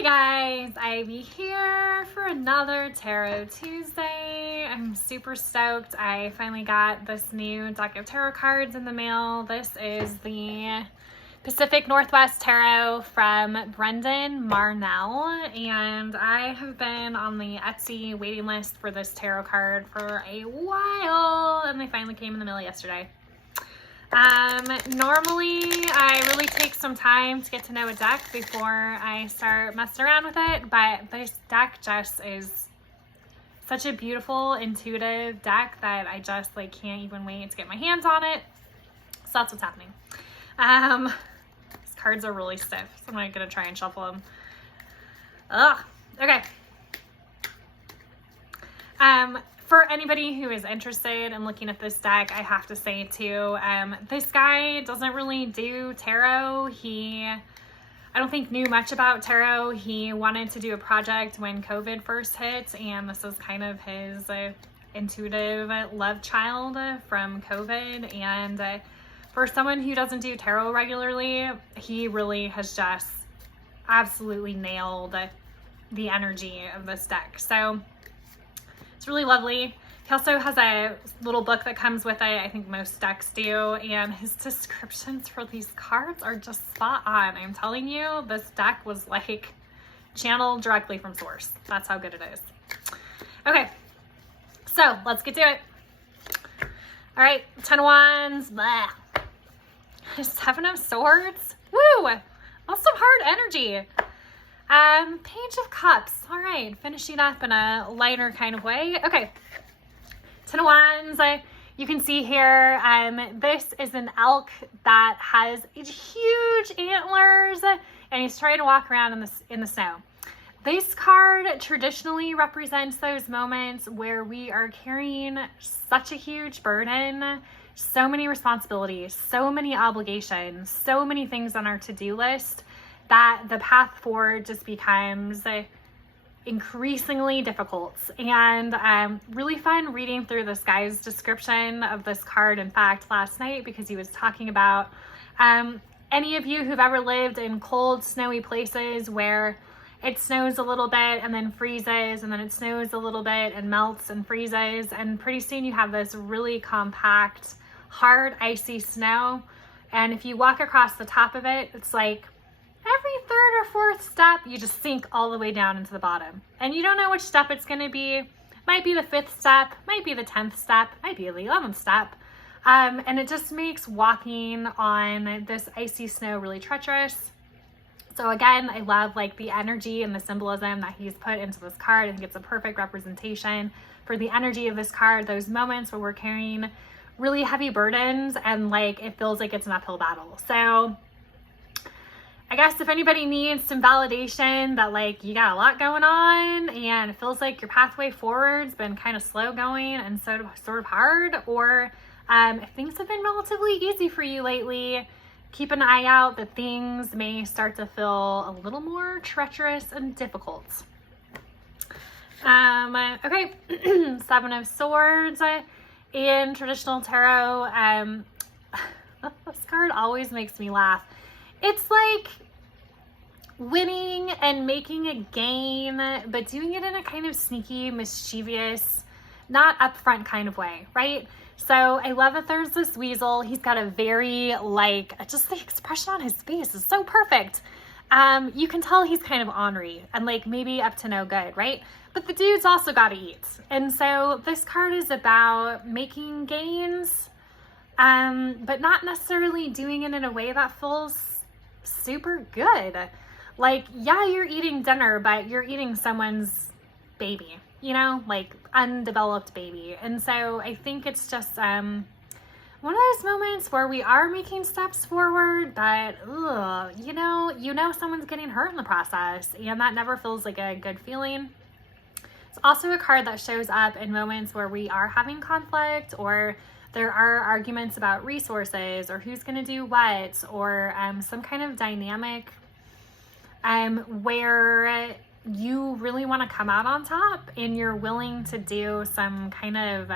Hey guys, Ivy here for another Tarot Tuesday. I'm super stoked. I finally got this new deck of tarot cards in the mail. This is the Pacific Northwest Tarot from Brendan Marnell, and I have been on the Etsy waiting list for this tarot card for a while, and they finally came in the mail yesterday. Normally I really take some time to get to know a deck before I start messing around with it, but this deck just is such a beautiful, intuitive deck that I just can't even wait to get my hands on it. So that's what's happening. These cards are really stiff, so I'm gonna try and shuffle them. Okay. For anybody who is interested in looking at this deck, I have to say too, this guy doesn't really do tarot. I don't think knew much about tarot. He wanted to do a project when COVID first hit, and this is kind of his intuitive love child from COVID. And for someone who doesn't do tarot regularly, he really has just absolutely nailed the energy of this deck. So it's really lovely. He also has a little book that comes with it. I think most decks do. And his descriptions for these cards are just spot on. I'm telling you, this deck was channeled directly from source. That's how good it is. Okay, so let's get to it. All right, 10 of Wands. Blah. 7 of Swords. Woo! That's some hard energy. Page of Cups. All right, finishing up in a lighter kind of way. Okay, 10 of Wands. You can see here, this is an elk that has huge antlers, and he's trying to walk around in the snow. This card traditionally represents those moments where we are carrying such a huge burden, so many responsibilities, so many obligations, so many things on our to-do list, that the path forward just becomes increasingly difficult. And really fun reading through this guy's description of this card, in fact, last night, because he was talking about any of you who've ever lived in cold, snowy places where it snows a little bit and then freezes, and then it snows a little bit and melts and freezes, and pretty soon you have this really compact, hard, icy snow. And if you walk across the top of it, it's like every third or fourth step, you just sink all the way down into the bottom. And you don't know which step it's going to be. Might be the 5th step, might be the 10th step, might be the 11th step. And it just makes walking on this icy snow really treacherous. So again, I love the energy and the symbolism that he's put into this card. I think it's a perfect representation for the energy of this card, those moments where we're carrying really heavy burdens and it feels like it's an uphill battle. So I guess if anybody needs some validation that you got a lot going on and it feels like your pathway forward's been kind of slow going and sort of hard, or if things have been relatively easy for you lately, keep an eye out that things may start to feel a little more treacherous and difficult. Okay, 7 of Swords. In traditional tarot, this card always makes me laugh. It's winning and making a gain, but doing it in a kind of sneaky, mischievous, not upfront kind of way, right? So I love that there's this weasel. He's got a very, just the expression on his face is so perfect. You can tell he's kind of ornery and maybe up to no good, right? But the dude's also got to eat. And so this card is about making gains, but not necessarily doing it in a way that feels super good. Yeah, you're eating dinner, but you're eating someone's baby, undeveloped baby. And so I think it's just one of those moments where we are making steps forward, but someone's getting hurt in the process, and that never feels like a good feeling. It's also a card that shows up in moments where we are having conflict, or there are arguments about resources, or who's going to do what, or some kind of dynamic where you really want to come out on top and you're willing to do some kind of,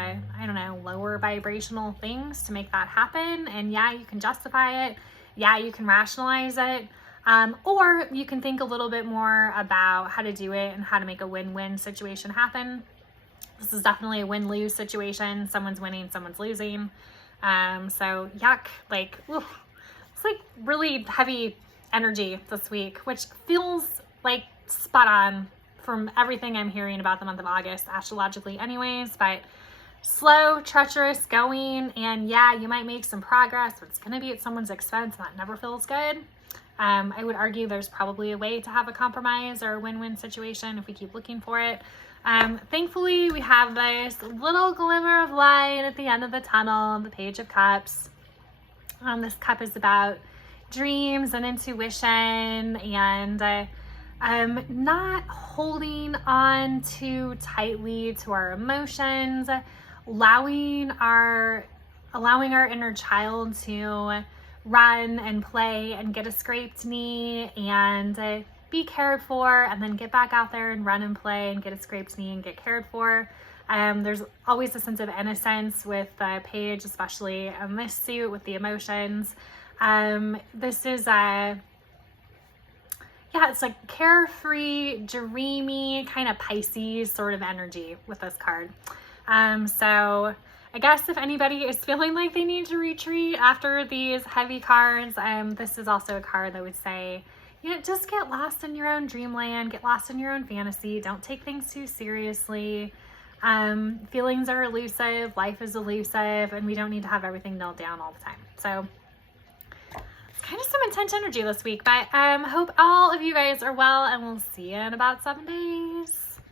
lower vibrational things to make that happen. And yeah, you can justify it. Yeah, you can rationalize it. Or you can think a little bit more about how to do it and how to make a win-win situation happen. This is definitely a win-lose situation. Someone's winning, someone's losing. So yuck, like, oof, it's like really heavy energy this week, which feels like spot on from everything I'm hearing about the month of August astrologically anyways, but slow, treacherous going, and yeah, you might make some progress, but it's going to be at someone's expense, and that never feels good. I would argue there's probably a way to have a compromise or a win-win situation if we keep looking for it. Thankfully, we have this little glimmer of light at the end of the tunnel, the Page of Cups. This cup is about dreams and intuition and not holding on too tightly to our emotions, allowing our inner child to run and play and get a scraped knee and be cared for, and then get back out there and run and play and get a scraped knee and get cared for. There's always a sense of innocence with Paige, especially in this suit with the emotions. This is it's like carefree, dreamy, kind of Pisces sort of energy with this card. So I guess if anybody is feeling like they need to retreat after these heavy cards, this is also a card that would say, just get lost in your own dreamland, get lost in your own fantasy. Don't take things too seriously. Feelings are elusive, life is elusive, and we don't need to have everything nailed down all the time. So it's kind of some intense energy this week, but hope all of you guys are well, and we'll see you in about 7 days.